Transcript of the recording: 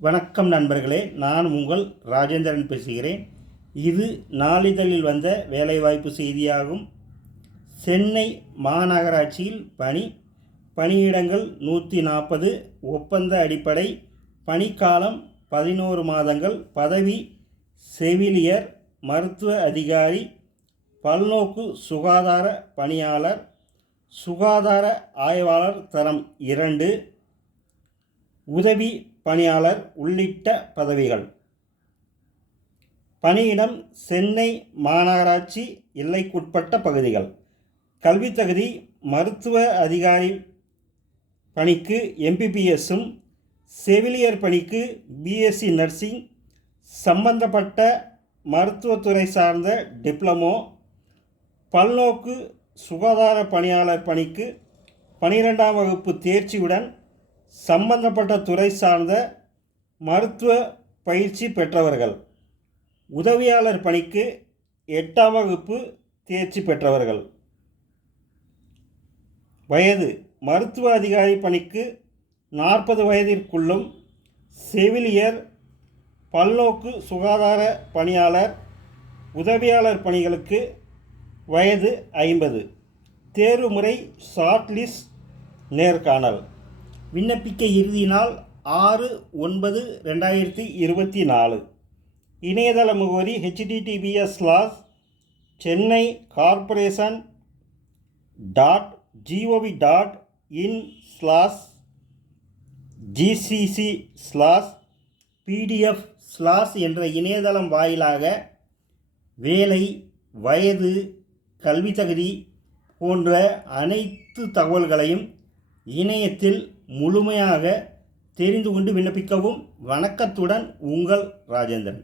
வணக்கம் நண்பர்களே நான் உங்கள் ராஜேந்திரன் பேசுகிறேன். இது நாளிதழில் வந்த வேலைவாய்ப்பு செய்தியாகும். சென்னை மாநகராட்சியில் பணி பணியிடங்கள் நூற்றி நாற்பது ஒப்பந்த அடிப்படை பணிக்காலம் பதினோரு மாதங்கள் பதவி செவிலியர் மருத்துவ அதிகாரி பல்நோக்கு சுகாதார பணியாளர் சுகாதார ஆய்வாளர் தரம் இரண்டு உதவி பணியாளர் உள்ளிட்ட பதவிகள். பணியிடம் சென்னை மாநகராட்சி எல்லைக்குட்பட்ட பகுதிகள். கல்வி தகுதி மருத்துவ அதிகாரி பணிக்கு எம்பிபிஎஸ்ஸும் செவிலியர் பணிக்கு பிஎஸ்சி நர்சிங் சம்பந்தப்பட்ட மருத்துவத்துறை சார்ந்த டிப்ளமோ பல்நோக்கு சுகாதார பணியாளர் பணிக்கு பனிரெண்டாம் வகுப்பு தேர்ச்சியுடன் சம்பந்தப்பட்ட துறை சார்ந்த மருத்துவ பயிற்சி பெற்றவர்கள். உதவியாளர் பணிக்கு எட்டாம் வகுப்பு தேர்ச்சி பெற்றவர்கள். வயது மருத்துவ அதிகாரி பணிக்கு நாற்பது வயதிற்குள்ளும் செவிலியர் பல்நோக்கு சுகாதார பணியாளர் உதவியாளர் பணிகளுக்கு வயது ஐம்பது. தேர்வு முறை ஷார்ட்லிஸ்ட் நேர்காணல். விண்ணப்பிக்க இறுதி நாள் ஆறு ஒன்பது ரெண்டாயிரத்தி இருபத்தி நாலு. இணையதள முகவரி HTTPS slash Chennai corporation dot GOV dot in slash GCC slash PDF slash என்ற இணையதளம் வாயிலாக வேலை வயது கல்வி தகுதி போன்ற அனைத்து தகவல்களையும் இணையத்தில் முழுமையாக தெரிந்து கொண்டு விண்ணப்பிக்கவும் வணக்கத்துடன் உங்கள் ராஜேந்திரன்.